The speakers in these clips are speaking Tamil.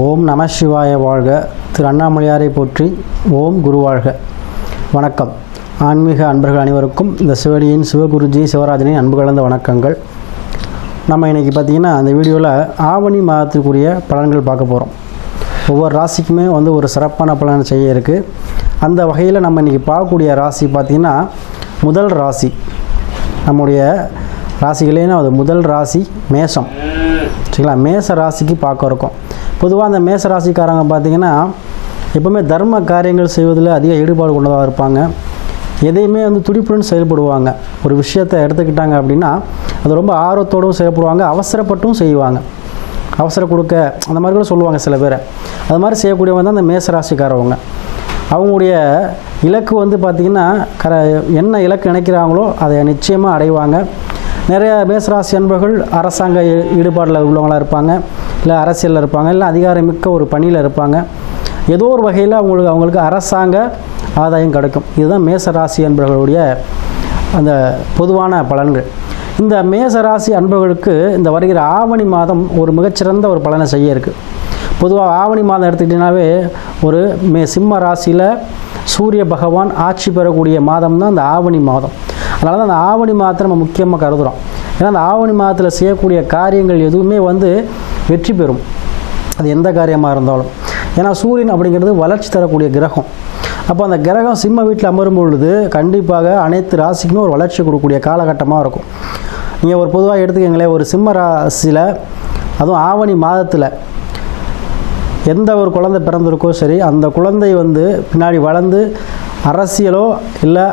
ஓம் நம சிவாய வாழ்க. திரு அண்ணாமலையாரை போற்றி ஓம் குரு வாழ்க. வணக்கம். ஆன்மீக அன்பர்கள் அனைவருக்கும் இந்த சிவடியின் சிவகுருஜி சிவராஜனின் அன்பு கலந்த வணக்கங்கள். நம்ம இன்றைக்கி பார்த்திங்கன்னா அந்த வீடியோவில் ஆவணி மாதத்துக்குரிய பலன்கள் பார்க்க போகிறோம் ஒவ்வொரு ராசிக்குமே வந்து ஒரு சிறப்பான பலன் செய்ய இருக்குது அந்த வகையில் நம்ம இன்றைக்கி பார்க்கக்கூடிய ராசி பார்த்திங்கன்னா முதல் ராசி. நம்முடைய ராசிகளேனா அது முதல் ராசி மேஷம். சரிங்களா? மேச ராசிக்கு பார்க்க இருக்கோம். பொதுவாக அந்த மேச ராசிக்காரங்க பார்த்திங்கன்னா எப்போவுமே தர்ம காரியங்கள் செய்வதில் அதிக ஈடுபாடு கொண்டதாக இருப்பாங்க. எதையுமே வந்து துடிப்புடன் செயல்படுவாங்க. ஒரு விஷயத்தை எடுத்துக்கிட்டாங்க அப்படின்னா அது ரொம்ப ஆர்வத்தோடும் செயல்படுவாங்க அவசரப்பட்டும் செய்வாங்க. அவசர கொடுக்க அந்த மாதிரி கூட சொல்லுவாங்க சில பேர். அது மாதிரி செய்யக்கூடியவங்க தான் அந்த மேச ராசிக்காரவங்க அவங்களுடைய இலக்கு வந்து பார்த்திங்கன்னா கர என்ன இலக்கு நினைக்கிறாங்களோ அதை நிச்சயமாக அடைவாங்க. நிறைய மேசராசி அன்பர்கள் அரசாங்க ஈடுபாடில் உள்ளவங்களாக இருப்பாங்க. இல்லை அரசியலில் இருப்பாங்க. இல்லை அதிகாரமிக்க ஒரு பணியில் இருப்பாங்க. ஏதோ ஒரு வகையில் அவங்களுக்கு அவங்களுக்கு அரசாங்க ஆதாயம் கிடைக்கும். இதுதான் மேசராசி அன்பர்களுடைய அந்த பொதுவான பலன்கள். இந்த மேசராசி அன்பர்களுக்கு இந்த வருகிற ஆவணி மாதம் ஒரு மிகச்சிறந்த ஒரு பலனை செய்ய இருக்குது பொதுவாக ஆவணி மாதம் எடுத்துக்கிட்டிங்கனாவே ஒரு மே சிம்ம ராசியில் சூரிய பகவான் ஆட்சி பெறக்கூடிய மாதம் தான் அந்த ஆவணி மாதம். அதனால தான் அந்த ஆவணி மாதத்தை நம்ம முக்கியமாக கருதுகிறோம் ஏன்னா அந்த ஆவணி மாதத்தில் செய்யக்கூடிய காரியங்கள் எதுவுமே வந்து வெற்றி பெறும். அது எந்த காரியமாக இருந்தாலும். ஏன்னா சூரியன் அப்படிங்கிறது வளர்ச்சி தரக்கூடிய கிரகம். அப்போ அந்த கிரகம் சிம்ம வீட்டில் அமரும் பொழுது கண்டிப்பாக அனைத்து ராசிக்குமே ஒரு வளர்ச்சி கொடுக்கக்கூடிய காலகட்டமாக இருக்கும். நீங்கள் ஒரு பொதுவாக எடுத்துக்கங்களேன் ஒரு சிம்ம ராசியில் அதுவும் ஆவணி மாதத்தில் எந்த ஒரு குழந்தை பிறந்திருக்கோ சரி அந்த குழந்தை வந்து பின்னாடி வளர்ந்து அரசியலோ இல்லை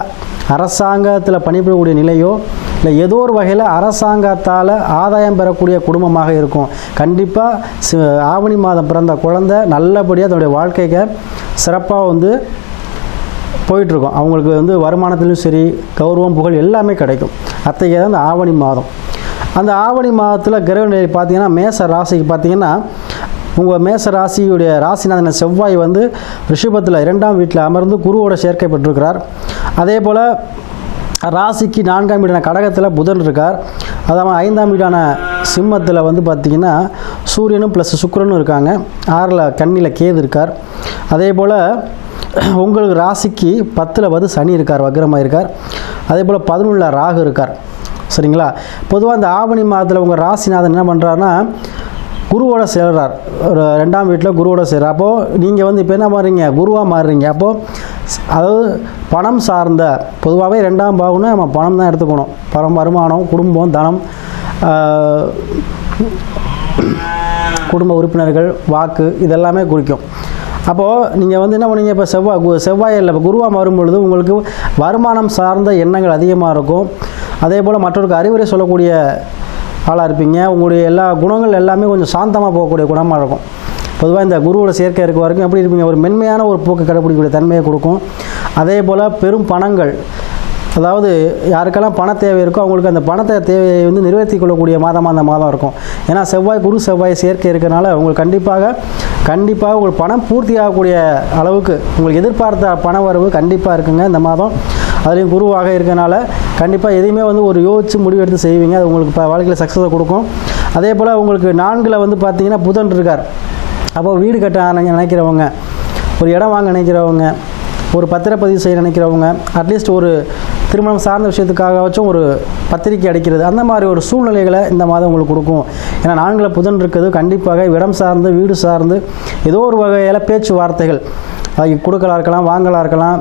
அரசாங்கத்தில் பணிபுரியக்கூடிய நிலையோ இல்லை ஏதோ ஒரு வகையில் அரசாங்கத்தால் ஆதாயம் பெறக்கூடிய குடும்பமாக இருக்கும். கண்டிப்பாக ஆவணி மாதம் பிறந்த குழந்தை நல்லபடியாக தன்னுடைய வாழ்க்கைக்கு சிறப்பாக வந்து போயிட்டுருக்கும். அவங்களுக்கு வந்து வருமானத்திலும் சரி கௌரவம் புகழ் எல்லாமே கிடைக்கும். அத்தகைய அந்த ஆவணி மாதம். அந்த ஆவணி மாதத்தில் கிரக நிலை பார்த்தீங்கன்னா மேச ராசிக்கு பார்த்தீங்கன்னா உங்கள் மேச ராசியுடைய ராசிநாதன செவ்வாய் வந்து ரிஷபத்தில் இரண்டாம் வீட்டில் அமர்ந்து குருவோட சேர்க்கை பெற்றிருக்கிறார் அதே போல் ராசிக்கு நான்காம் வீடான கடகத்தில் புதன் இருக்கார். அதாவது ஐந்தாம் வீடான சிம்மத்தில் வந்து பார்த்திங்கன்னா சூரியனும் ப்ளஸ் சுக்கரனும் இருக்காங்க. ஆறில் கண்ணியில் கேது இருக்கார். அதே போல் உங்களுக்கு ராசிக்கு பத்தில் வந்து சனி இருக்கார் வக்ரமாக இருக்கார். அதே போல் பதினொன்றில் ராகு இருக்கார். சரிங்களா? பொதுவாக இந்த ஆவணி மாதத்தில் உங்கள் ராசிநாதன் என்ன பண்ணுறாருன்னா குருவோட சேர்றார். ஒரு ரெண்டாம் வீட்டில் குருவோட சேர்றார். அப்போது நீங்கள் வந்து இப்போ என்ன மாறுறீங்க? குருவாக மாறுறீங்க. அப்போது அதாவது பணம் சார்ந்த பொதுவாகவே ரெண்டாம் பாகுன்னா நம்ம பணம் தான் எடுத்துக்கணும். பணம் வருமானம் குடும்பம் தனம் குடும்ப உறுப்பினர்கள் வாக்கு இதெல்லாமே குறிக்கும். அப்போது நீங்கள் வந்து என்ன பண்ணீங்க இப்போ செவ்வாய் கு- செவ்வாய் இல்லை இப்போ குருவாக வரும்பொழுது பொழுது உங்களுக்கு வருமானம் சார்ந்த எண்ணங்கள் அதிகமாக இருக்கும். அதே போல் மற்றவருக்கு அறிவுரை சொல்லக்கூடிய ஆளாக இருப்பீங்க. உங்களுடைய எல்லா குணங்கள் எல்லாமே கொஞ்சம் சாந்தமாக போகக்கூடிய குணமாக இருக்கும். பொதுவாக இந்த குருவோட சேர்க்கை இருக்க வரைக்கும் எப்படி இருப்பீங்க? ஒரு மென்மையான ஒரு போக்கு கடைப்பிடிக்கக்கூடிய தன்மையை கொடுக்கும். அதே போல் பெரும் பணங்கள் அதாவது யாருக்கெல்லாம் பண தேவை இருக்கோ அவங்களுக்கு அந்த பணத்தை தேவையை வந்து நிறைவேற்றிக் கொள்ளக்கூடிய மாதமாக அந்த மாதம் இருக்கும். ஏன்னா செவ்வாய் குரு செவ்வாய் சேர்க்கை இருக்கிறனால உங்களுக்கு கண்டிப்பாக கண்டிப்பாக உங்களுக்கு பணம் பூர்த்தி ஆகக்கூடிய அளவுக்கு உங்களுக்கு எதிர்பார்த்த பண வரவு கண்டிப்பாக இருக்குங்க. இந்த மாதம் அதுலேயும் குருவாக இருக்கனால கண்டிப்பாக எதையுமே வந்து ஒரு யோசித்து முடிவெடுத்து செய்வீங்க. அது உங்களுக்கு இப்போ வாழ்க்கையில் சக்ஸஸை கொடுக்கும். அதே போல் உங்களுக்கு நான்கில் வந்து பார்த்தீங்கன்னா புதன் இருக்கார். அப்போ வீடு கட்ட நினைக்கிறவங்க ஒரு இடம் வாங்க நினைக்கிறவங்க ஒரு பத்திரப்பதிவு செய்ய நினைக்கிறவங்க அட்லீஸ்ட் ஒரு திருமணம் சார்ந்த விஷயத்துக்காகவாச்சும் ஒரு பத்திரிக்கை அடிக்கிறது அந்த மாதிரி ஒரு சூழ்நிலைகளை இந்த மாதம் உங்களுக்கு கொடுக்கும். ஏன்னா நான்கில் புதன் இருக்கிறது கண்டிப்பாக இடம் சார்ந்து வீடு சார்ந்து ஏதோ ஒரு வகையில் பேச்சுவார்த்தைகள். அது கொடுக்கலா இருக்கலாம் வாங்கலாம் இருக்கலாம்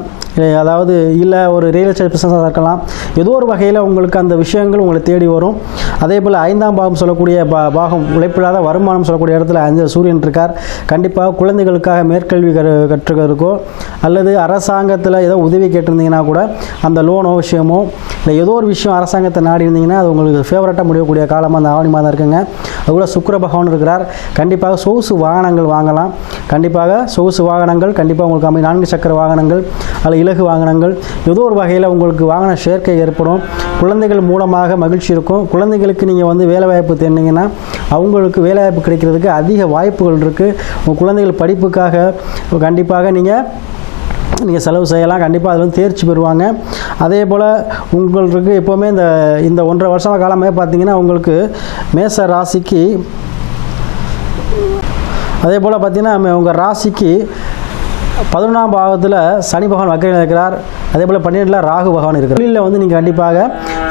அதாவது இல்லை ஒரு ரியல் எஸ்டேட் பிஸ்னஸாக இருக்கலாம். ஏதோ ஒரு வகையில் உங்களுக்கு அந்த விஷயங்கள் உங்களை தேடி வரும். அதே போல் ஐந்தாம் பாகம் சொல்லக்கூடிய பா பாகம் உழைப்பில்லாத வருமானம் சொல்லக்கூடிய இடத்துல அஞ்சு சூரியன் இருக்கார். கண்டிப்பாக குழந்தைகளுக்காக மேற்கல்வி கற்று கற்றுக்கிறதுக்கோ அல்லது அரசாங்கத்தில் ஏதோ உதவி கேட்டிருந்தீங்கன்னா கூட அந்த லோனோ விஷயமோ இல்லை ஏதோ ஒரு விஷயம் அரசாங்கத்தை நாடி இருந்தீங்கன்னா அது உங்களுக்கு ஃபேவரட்டாக முடியக்கூடிய காலமாக அந்த ஆவணி மாதம் இருக்குங்க. அது கூட சுக்கிர பகவான் இருக்கிறார். கண்டிப்பாக சொகுசு வாகனங்கள் வாங்கலாம். கண்டிப்பாக சொகுசு வாகனங்கள் கண்டிப்பாக உங்களுக்கு அமை நான்கு சக்கர வாகனங்கள் அல்லது இலகு வாகனங்கள் ஏதோ ஒரு வகையில் உங்களுக்கு வாகன சேர்க்கை ஏற்படும். குழந்தைகள் மூலமாக மகிழ்ச்சி இருக்கும். குழந்தைகளுக்கு நீங்கள் வந்து வேலைவாய்ப்பு தேடினீங்கன்னா அவங்களுக்கு வேலைவாய்ப்பு கிடைக்கிறதுக்கு அதிக வாய்ப்புகள் இருக்குது உங்கள் குழந்தைகள் படிப்புக்காக கண்டிப்பாக நீங்கள் நீங்கள் செலவு செய்யலாம். கண்டிப்பாக அதில் வந்து தேர்ச்சி பெறுவாங்க. அதே போல் உங்களுக்கு எப்போவுமே இந்த இந்த ஒன்றரை வருஷ காலமே பார்த்தீங்கன்னா உங்களுக்கு மேச ராசிக்கு அதே போல் பார்த்தீங்கன்னா உங்கள் ராசிக்கு பதினொன்றாம் பாகத்தில் சனி பகவான் வக்கரையில் இருக்கிறார். அதே போல் பன்னிரெண்டில் ராகு பகவான் இருக்கிறார். தொழிலில் வந்து நீங்கள் கண்டிப்பாக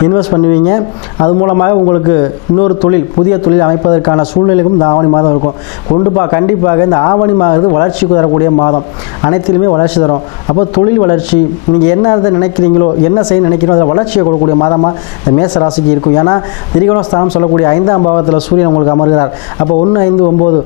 இன்வெஸ்ட் பண்ணுவீங்க. அது மூலமாக உங்களுக்கு இன்னொரு தொழில் புதிய தொழில் அமைப்பதற்கான சூழ்நிலைக்கும் இந்த ஆவணி மாதம் இருக்கும். கொண்டுப்பா கண்டிப்பாக இந்த ஆவணி மாதம் வளர்ச்சிக்கு தரக்கூடிய மாதம். அனைத்திலுமே வளர்ச்சி தரும். அப்போ தொழில் வளர்ச்சி நீங்கள் என்ன அதை நினைக்கிறீங்களோ என்ன செய்ய நினைக்கிறீங்களோ அதில் வளர்ச்சியை கொடுக்கக்கூடிய மாதமாக இந்த மேச ராசிக்கு இருக்கும். ஏன்னா திரிகோணஸ்தானம் சொல்லக்கூடிய ஐந்தாம் பாவத்தில் சூரியன் உங்களுக்கு அமர்கிறார். அப்போ ஒன்று ஐந்து ஒம்பது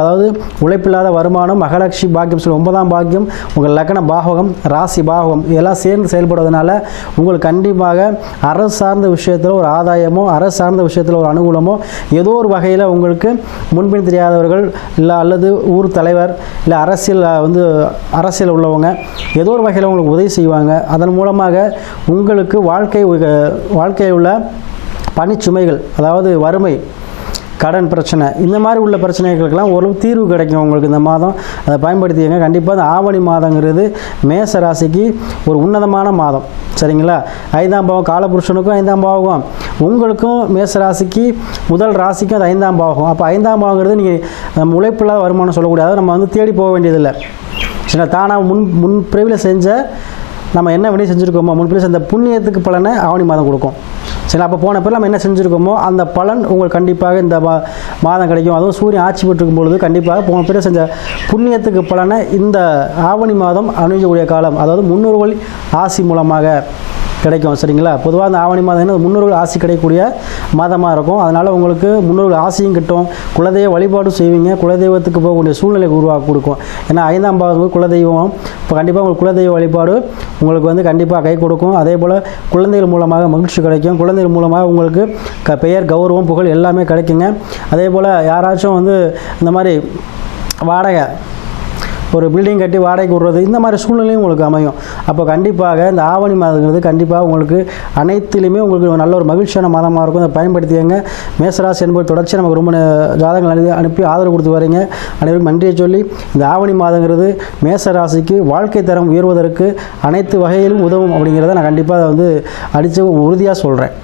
அதாவது உழைப்பில்லாத வருமானம் மகாலட்சுமி பாக்கியம் சொல்லி ஒன்பதாம் பாக்கியம் உங்கள் லக்ன பாகவகம் ராசி பாகவம் இதெல்லாம் சேர்ந்து செயல்படுவதனால உங்களுக்கு கண்டிப்பாக அரசு சார்ந்த விஷயத்தில் ஒரு ஆதாயமோ அரசு சார்ந்த விஷயத்தில் ஒரு அனுகூலமோ ஏதோ ஒரு வகையில் உங்களுக்கு முன்பின் தெரியாதவர்கள் இல்லை அல்லது ஊர் தலைவர் இல்லை அரசியல் வந்து அரசியல் உள்ளவங்க ஏதோ ஒரு வகையில் உங்களுக்கு உதவி செய்வாங்க. அதன் மூலமாக உங்களுக்கு வாழ்க்கை வாழ்க்கையில் உள்ள பணிச்சுமைகள் அதாவது வறுமை கடன் பிரச்சனை. இந்த மாதிரி உள்ள பிரச்சனைகளுக்கெல்லாம் ஓரளவு தீர்வு கிடைக்கும் உங்களுக்கு இந்த மாதம். அதை பயன்படுத்திங்க கண்டிப்பாக அந்த ஆவணி மாதங்கிறது மேச ராசிக்கு ஒரு உன்னதமான மாதம். சரிங்களா? ஐந்தாம் பாவம் காலபுருஷனுக்கும் ஐந்தாம் பாவகம் உங்களுக்கும் மேச ராசிக்கு முதல் ராசிக்கும் அது ஐந்தாம் பாவகம் அப்போ ஐந்தாம் பாவங்கிறது நீங்கள் நம்ம உழைப்பில்லாத வருமானம் சொல்லக்கூடிய நம்ம வந்து தேடி போக வேண்டியதில்லை. சின்ன தானாக முன் முன் பிரிவில் செஞ்ச நம்ம என்ன வேண்டிய செஞ்சுருக்கோமோ முன்பில் செஞ்ச புண்ணியத்துக்கு பலனை ஆவணி மாதம் கொடுக்கும். சரி அப்போ போன பிறகு நம்ம என்ன செஞ்சுருக்கோமோ அந்த பலன் உங்களுக்கு கண்டிப்பாக இந்த மாதம் கிடைக்கும். அதுவும் சூரியன் ஆட்சி பெற்றிருக்கும் பொழுது கண்டிப்பாக போன பிறகு செஞ்ச புண்ணியத்துக்கு பலனை இந்த ஆவணி மாதம் அணிஞ்சக்கூடிய காலம் அதாவது முன்னோர்கள் ஆசி மூலமாக. கிடைக்கும் சரிங்களா? பொதுவாக அந்த ஆவணி மாதம் முன்னோர்கள் ஆசி கிடைக்கக்கூடிய மாதமாக இருக்கும். அதனால் உங்களுக்கு முன்னோர்கள் ஆசையும் கிட்டும். குலதெய்வ வழிபாடும் செய்வீங்க. குலதெய்வத்துக்கு போகக்கூடிய சூழ்நிலை உருவாக்கி கொடுக்கும். ஏன்னா ஐந்தாம் பாகம் குலதெய்வம். இப்போ கண்டிப்பாக உங்களுக்கு குலதெய்வ வழிபாடு உங்களுக்கு வந்து கண்டிப்பாக கை கொடுக்கும். அதே போல் குழந்தைகள் மூலமாக மகிழ்ச்சி கிடைக்கும். குழந்தைகள் மூலமாக உங்களுக்கு க பெயர் கௌரவம் புகழ் எல்லாமே கிடைக்குங்க. அதே போல் யாராச்சும் வந்து இந்த மாதிரி வாடகை ஒரு பில்டிங் கட்டி வாடகைக்கு விடுறது இந்த மாதிரி சூழ்நிலையும் உங்களுக்கு அமையும். அப்போ கண்டிப்பாக இந்த ஆவணி மாதங்கிறது கண்டிப்பாக உங்களுக்கு அனைத்திலுமே உங்களுக்கு நல்ல ஒரு மகிழ்ச்சியான மாதமாக இருக்கும். அதை பயன்படுத்தியங்க மேசராசி என்பது தொடர்ச்சி நமக்கு ரொம்ப ஜாதகங்கள் அனுப்பி ஆதரவு கொடுத்து வரீங்க. அனைவருக்கும் நன்றியை சொல்லி இந்த ஆவணி மாதங்கிறது மேசராசிக்கு வாழ்க்கை தரம் உயர்வதற்கு அனைத்து வகையிலும் உதவும் அப்படிங்கிறத நான் கண்டிப்பாக வந்து அடித்து உறுதியாக சொல்கிறேன்